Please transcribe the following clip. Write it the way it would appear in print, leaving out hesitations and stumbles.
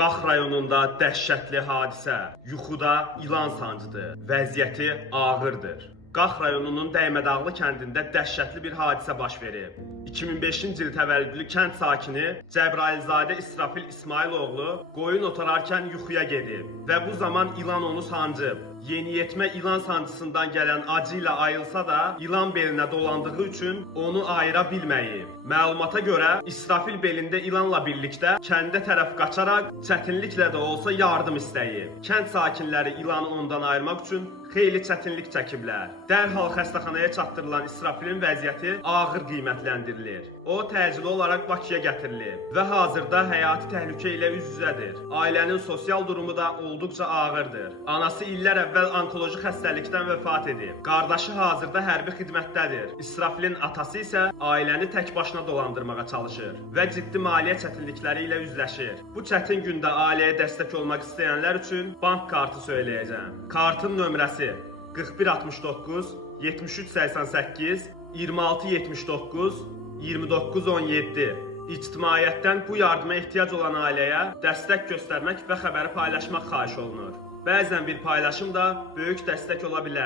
Qax rayonunda dəhşətli hadisə. Yuxuda ilan sancdı. Vəziyyəti ağırdır. Qax rayonunun Dəymədağlı kəndində dəhşətli bir hadisə baş verib. 2005-ci il təvəllüdlü kənd sakini Cəbrailzadə İsrafil İsmailoğlu qoyun otararkən yuxuya gedib və bu zaman ilan onu sancıb. Yeniyetmə ilan sancısından gələn acı ilə ayılsa da, ilan belinə dolandığı üçün onu ayıra bilməyib. Məlumata görə İsrafil belində ilanla birlikdə kəndə tərəf qaçaraq çətinliklə də olsa yardım istəyib. Kənd sakinləri ilanı ondan ayırmaq üçün xeyli çətinlik çəkiblər. Dərhal xəstəxanaya çatdırılan İsrafilin vəziyyəti ağır qiymətləndirilir. O təcili olaraq Bakıya gətirilib və hazırda həyati təhlükə ilə üz-üzədir. Ailənin sosial durumu da olduqca ağırdır. Anası illər əvvəl onkoloji xəstəlikdən vəfat edib. Qardaşı hazırda hərbi xidmətdədir. İsrafilin atası isə ailəni tək başına dolandırmağa çalışır və ciddi maliyyə çətinlikləri ilə üzləşir. Bu çətin gündə ailəyə dəstək olmaq istəyənlər üçün bank kartı söyləyəcəm. Kartın nömrəsi 4169 7388 2679 2917. İctimaiyyətdən bu yardıma ehtiyac olan ailəyə dəstək göstərmək və xəbəri paylaşmaq xahiş olunur. Bəzən bir paylaşım da böyük dəstək ola bilər.